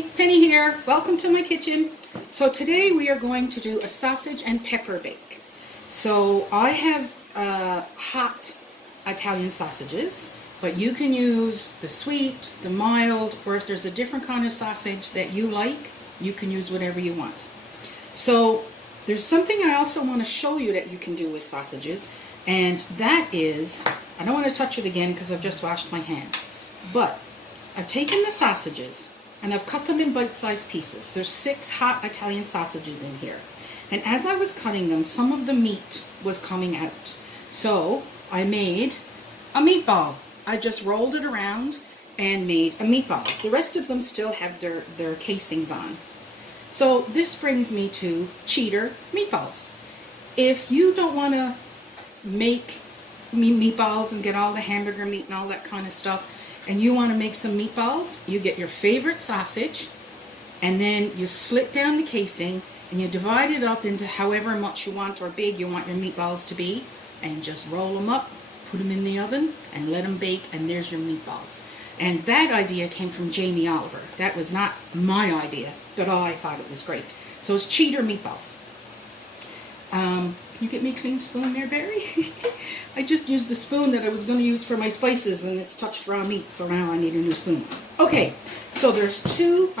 everybody, Penny here. Welcome to my kitchen. So today we are going to do a sausage and pepper bake. So I have hot Italian sausages, but you can use the sweet, the mild, or if there's a different kind of sausage that you like, you can use whatever you want. So there's something I also want to show you that you can do with sausages, and that is, I don't want to touch it again because I've just washed my hands, but I've taken the sausages and I've cut them in bite-sized pieces. There's 6 hot Italian sausages in here. And as I was cutting them, some of the meat was coming out. So I made a meatball. I just rolled it around and made a meatball. The rest of them still have their casings on. So this brings me to cheater meatballs. If you don't want to make meatballs and get all the hamburger meat and all that kind of stuff, and you want to make some meatballs, you get your favorite sausage, and then you slit down the casing, and you divide it up into however much you want or big you want your meatballs to be, and just roll them up, put them in the oven, and let them bake, and there's your meatballs. And that idea came from Jamie Oliver. That was not my idea, but I thought it was great. So it's cheater meatballs. Can you get me a clean spoon there, Barry? I just used the spoon that I was going to use for my spices, and it's touched raw meat, so now I need a new spoon. Okay, so there's 6,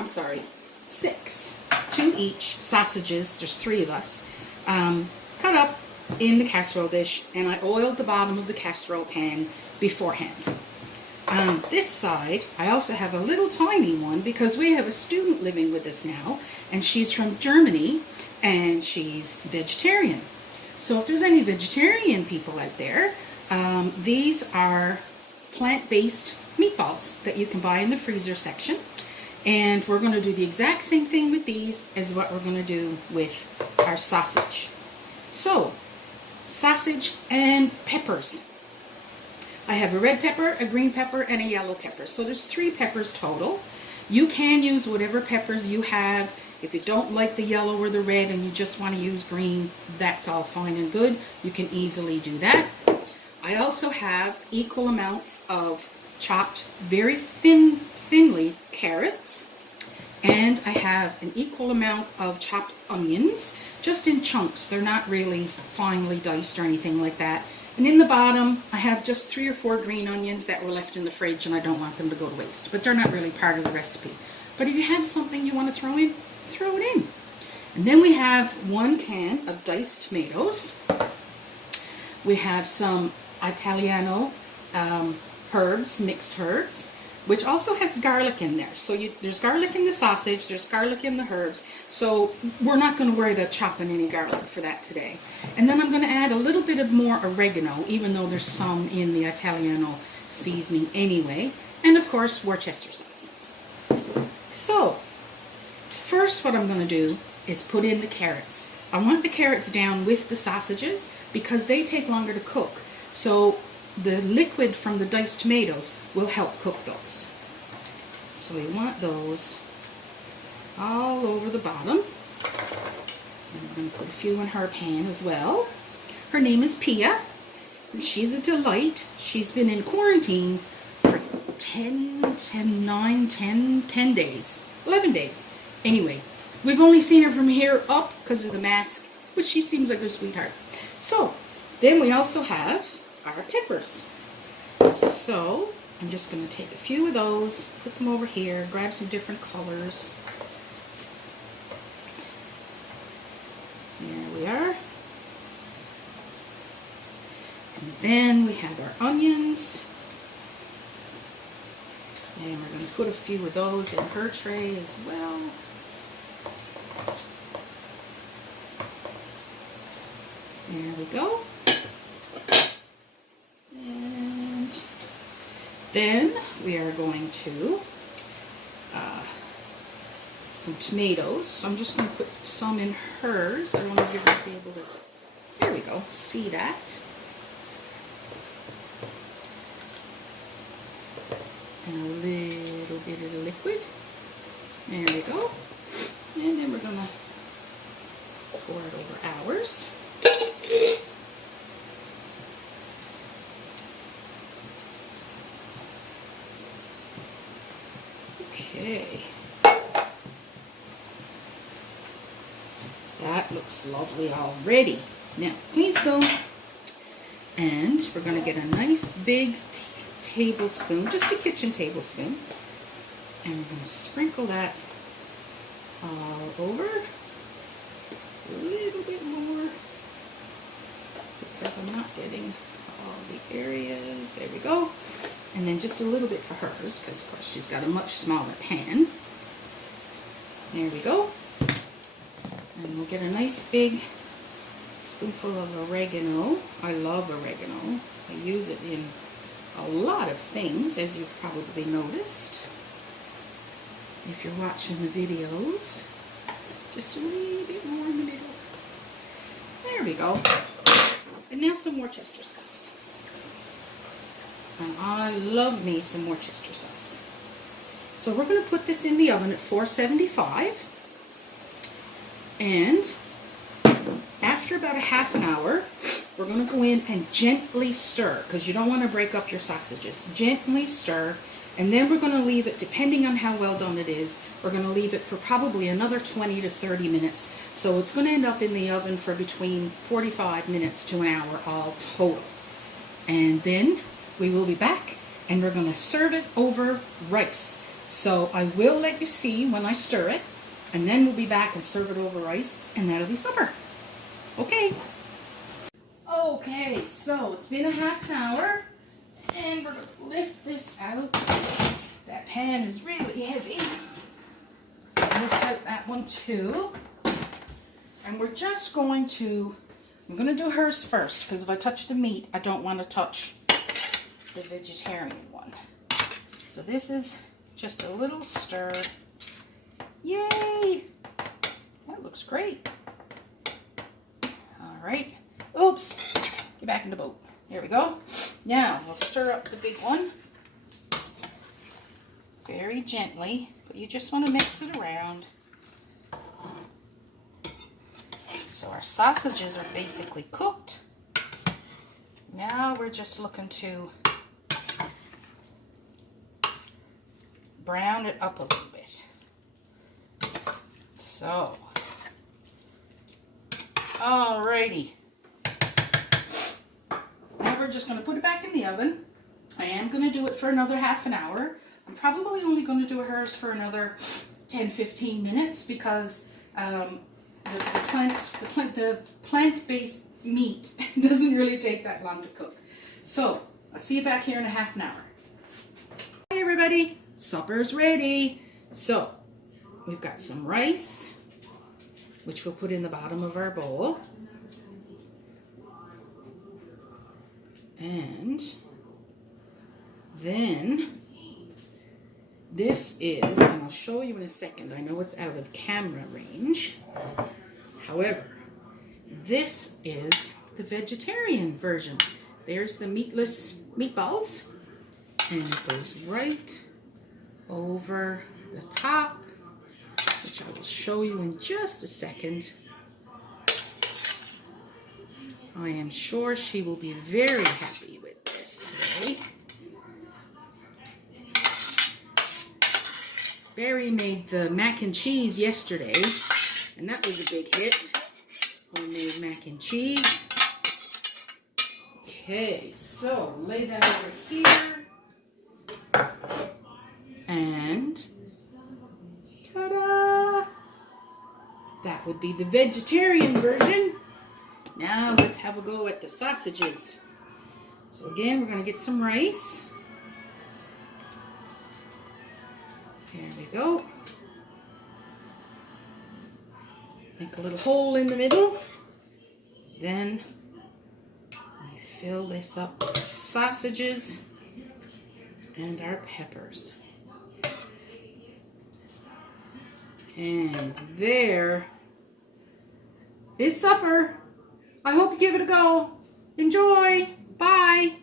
2 each sausages. There's 3 of us, cut up in the casserole dish, and I oiled the bottom of the casserole pan beforehand. This side, I also have a little tiny one because we have a student living with us now, and she's from Germany, and she's vegetarian. So if there's any vegetarian people out there, these are plant-based meatballs that you can buy in the freezer section. And we're going to do the exact same thing with these as what we're going to do with our sausage. So, sausage and peppers. I have a red pepper, a green pepper, and a yellow pepper. So there's 3 peppers total. You can use whatever peppers you have. If you don't like the yellow or the red and you just want to use green, that's all fine and good. You can easily do that. I also have equal amounts of chopped, very thinly carrots. And I have an equal amount of chopped onions, just in chunks. They're not really finely diced or anything like that. And in the bottom, I have just 3 or 4 green onions that were left in the fridge, and I don't want them to go to waste. But they're not really part of the recipe. But if you have something you want to throw in, throw it in. And then we have 1 can of diced tomatoes. We have some Italiano herbs, mixed herbs, which also has garlic in there. So there's garlic in the sausage, there's garlic in the herbs. So we're not going to worry about chopping any garlic for that today. And then I'm going to add a little bit of more oregano, even though there's some in the Italiano seasoning anyway. And of course, Worcester sauce. So, first what I'm going to do is put in the carrots. I want the carrots down with the sausages because they take longer to cook. So the liquid from the diced tomatoes will help cook those. So we want those all over the bottom. And I'm going to put a few in her pan as well. Her name is Pia. And she's a delight. She's been in quarantine for 10 days. 11 days. Anyway, we've only seen her from here up because of the mask, but she seems like a sweetheart. So, then we also have our peppers. So, I'm just going to take a few of those, put them over here, grab some different colors. There we are. And then we have our onions. And we're going to put a few of those in her tray as well. There we go. And then we are going to some tomatoes. So I'm just going to put some in hers. I want to give her to be able to, there we go, see that. And a little bit of the liquid. There we go. And then we're going to pour it over ours. Okay. That looks lovely already. Now, clean spoon. And we're going to get a nice big tablespoon, just a kitchen tablespoon. And we're going to sprinkle that all over. A little bit more. Because I'm not getting all the areas. There we go. And then just a little bit for hers, because of course she's got a much smaller pan. There we go. And we'll get a nice big spoonful of oregano. I love oregano. I use it in a lot of things, as you've probably noticed if you're watching the videos. Just a little bit more in the middle. There we go. And now some Worcester sauce. And I love me some Worcester sauce. So we're going to put this in the oven at 475. And after about a half an hour, we're going to go in and gently stir, because you don't want to break up your sausages. Gently stir, and then we're going to leave it, depending on how well done it is, we're going to leave it for probably another 20 to 30 minutes. So it's going to end up in the oven for between 45 minutes to an hour all total. And then we will be back, and we're going to serve it over rice. So I will let you see when I stir it, and then we'll be back and serve it over rice, and that'll be supper. Okay. Okay, so it's been a half an hour, and we're going to lift this out. That pan is really heavy. Lift out that one too. And we're just going to, I'm going to do hers first, because if I touch the meat, I don't want to touch the vegetarian one. So this is just a little stir. Yay! That looks great. All right. Oops. Get back in the boat. There we go. Now we'll stir up the big one very gently, but you just want to mix it around. So our sausages are basically cooked. Now we're just looking to brown it up a little bit. So, alrighty. Now we're just going to put it back in the oven. I am going to do it for another half an hour. I'm probably only going to do hers for another 10-15 minutes, because the plant-based meat doesn't really take that long to cook. So, I'll see you back here in a half an hour. Hi everybody, supper's ready. So, we've got some rice, which we'll put in the bottom of our bowl. And then this is, and I'll show you in a second, I know it's out of camera range. However, this is the vegetarian version. There's the meatless meatballs, and it goes right over the top, which I will show you in just a second. I am sure she will be very happy with this today. Barry made the mac and cheese yesterday, and that was a big hit. Homemade mac and cheese. Okay, so lay that over here. And ta-da! That would be the vegetarian version. Now let's have a go at the sausages. So again, we're going to get some rice. There we go. Make a little hole in the middle. Then we fill this up with sausages and our peppers. And there is supper. I hope you give it a go. Enjoy. Bye.